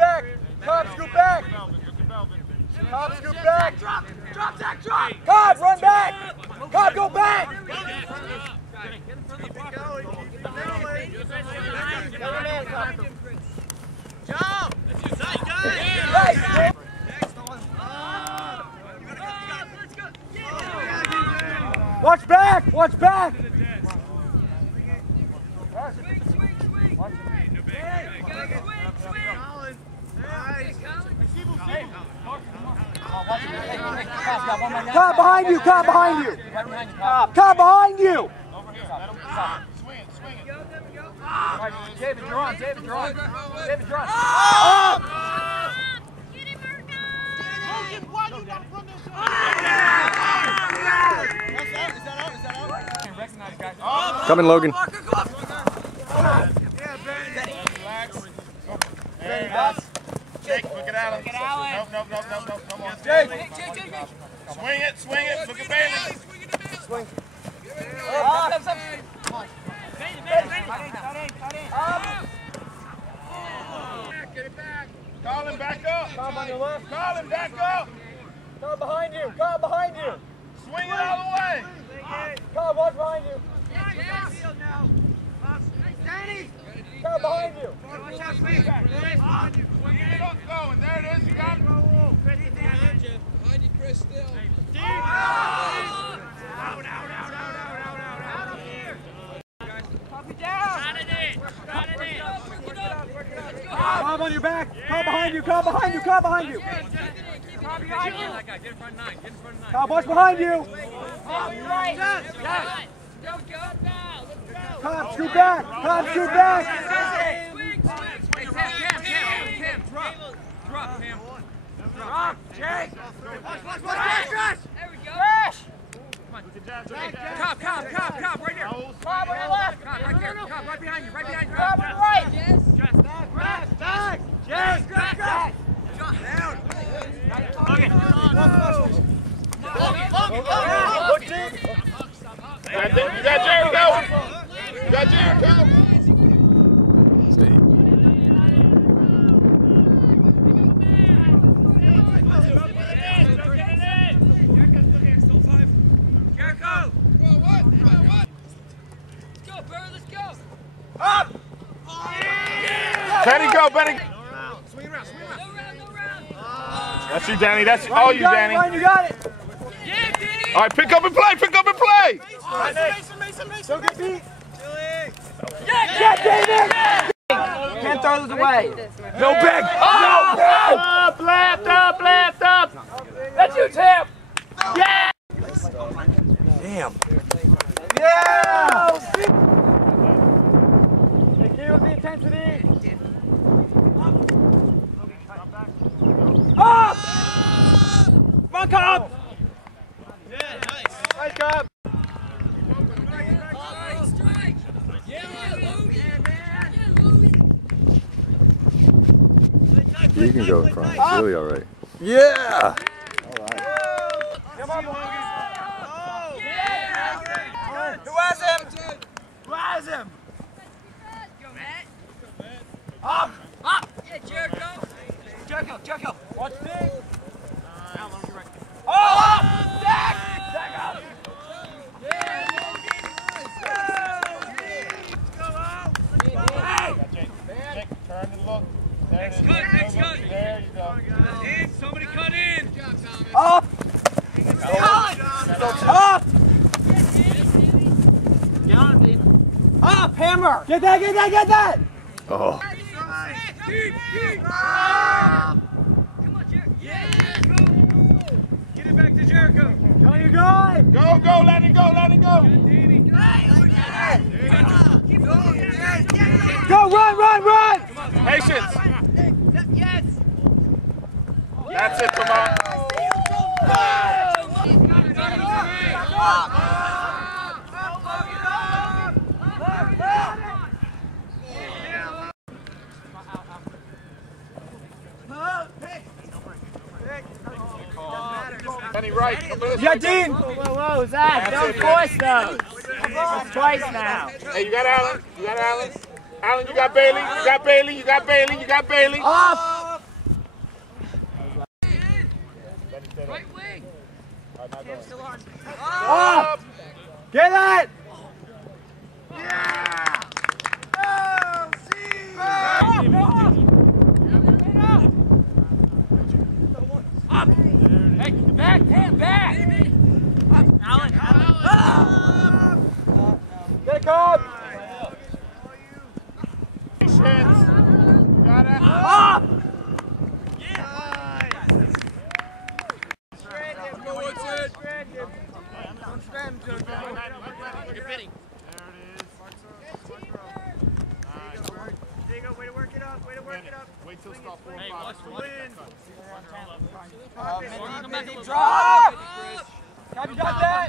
back. Cobb, scoot back. Cobb, scoot back. Drop, Zach, drop. Cobb, run back. Cobb, go back. Joe. Right. Watch back. Watch back. Cobb behind you, Cobb behind you. Cobb behind you. David, you're on. David, you're on. David, you're on. Coming, Logan. Jake, look at Allen. No. Come on. Jake. Swing it. Look at Bailey. Swing. Get it back. Colin, back up. Cobb on your left. Colin, back up. Cobb behind you. Cobb behind you. Swing it all the way. Cobb, watch behind you. Danny. Cobb behind you. Watch out, Steve. Going. There it is. You got it. Behind you, Chris, still. Out up here. Copy down. Cobb on your back. Cobb behind you. Cobb behind you. Cobb behind you. Cobb behind you. Get in front of 9. Cobb, watch behind you. Cobb, scoot back. Cobb, scoot back. Cam, drop, Cam. Drop, Jake. Watch. There we go. Cobb, right here. Cobb on your left. Cobb, right here. Cobb, right behind you. Cobb on the right. Yes. You got Jerry going. You got Jerry coming. Jericho. Let's go, Burr. Let's go. Up. Benny, go, Benny. Swing around. No round. That's you, Danny. That's all you, Danny. Ryan, you got it. Yeah, Danny. All right, pick up and play. Mason. Don't get beat. Yeah, David. Can't throw this away. No big. Up, left up. That's you, Tim. Yeah. Damn. Yeah. Hey, keep with the intensity. Up. Come on, Cobb. Yeah, Nice, Cobb. strike. Yeah, You can go across. It's really all right. Yeah. Come on, Logan. Yeah. Who has him? Go, Matt. Up. Yeah, Jericho. Jericho. Watch me. Oh, up. Zach up. Jake, turn and look. Next cut. There you go. Somebody cut in. Up. Up. Up, hammer. Get that. Oh. Keep. Come on, Jericho. Yeah. Get it back to Jericho. Go, you guy. Go, let it go. Keep going. Go, run. Patience. Yes. That's it, come on. Benny, right. Yeah, Dean. Whoa, Zach, don't force those. It's twice now. Hey, you got Allen. Allen, you got Bailey. You got Bailey. Up. Up! Get it! Yeah! Oh, see! Up! Hey, back, Tam, back! Up, Alan! Get it, Cobb! Patience. Got it. Up! Wait till stop 4 and 5. Drop! Cobb, you got that?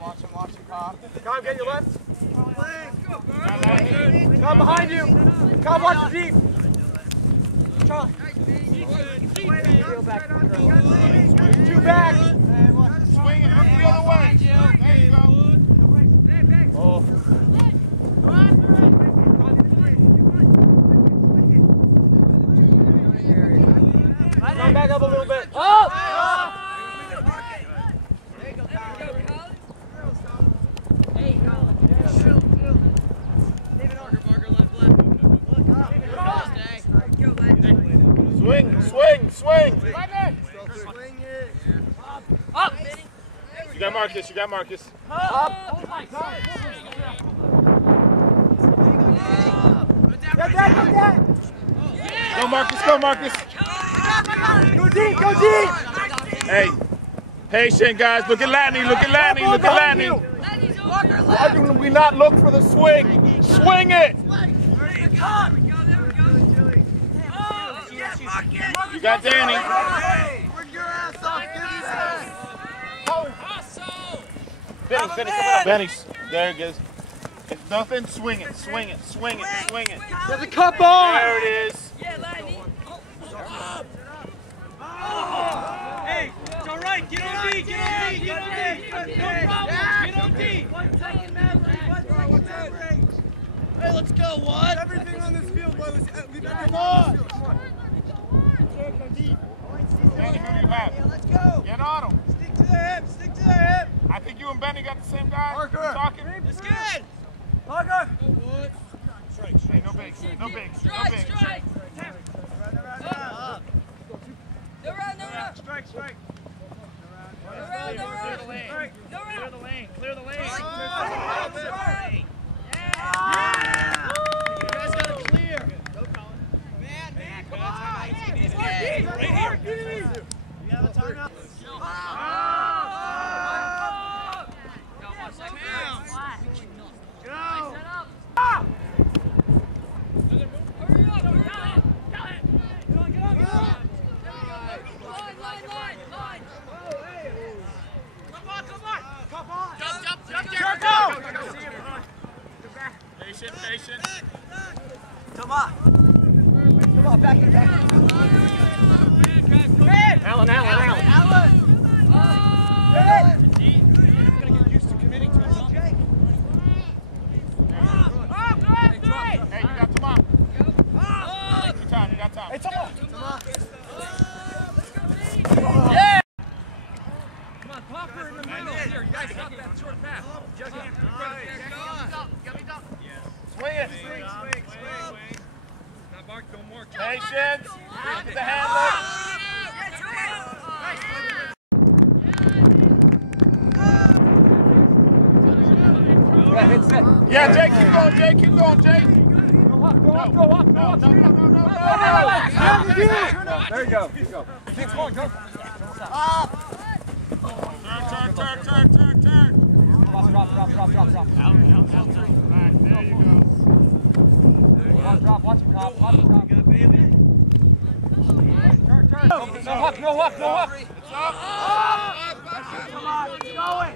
Watch him, Cobb. Cobb, get your left. Cobb, behind you. Cobb, watch the deep. Charlie. Two back. Swing it, look the other way. There you go. Oh. Come back up a little bit. Up! Swing, swing, swing. Up! You got Marcus, you got Marcus. Up. Get that. Go Marcus, go Marcus. Go deep. Hey, patient guys. Look at Lanny, look at Lanny, look at Lanny. Why do we not look for the swing? Swing it. You got Danny. Benny, Benny, there it goes. It's nothing, swing it. There's a cup on. There it is. Hey, it's all right. Get on D. No problem. Get on D. 1 second, Maverick. 1 second, Maverick. Hey, let's go. What? Everything on this field, boys. Come on. Benny, who do you have? Let's go. Get on him. Stick to the hip. I think you and Benny got the same guy. Parker. Talking. It's good. Parker. Hey, no bigs. Strike. Strike. Clear the lane. Yeah! You guys got to clear. Go, Colin. Man, come on. Right here. You have a timeout. Go. Patient. Come on, back here. Alan! Get it! Hey, you got Tomas. You got time. Hey, Tomas. Yeah! Come on, Popper in the middle. Here, you guys stop that short pass. Just Swing it. Now, Mark, don't mark. Patience. Get the handler. Yeah, hit set. Yeah, Jake, keep going, Jake. Go up. No. There you go. Keep going. Keep going, go. Turn. Drop. Out. Back. There you go. Drop. Watch him, Cobb. Turn. No huck. It's up. Come on, keep going.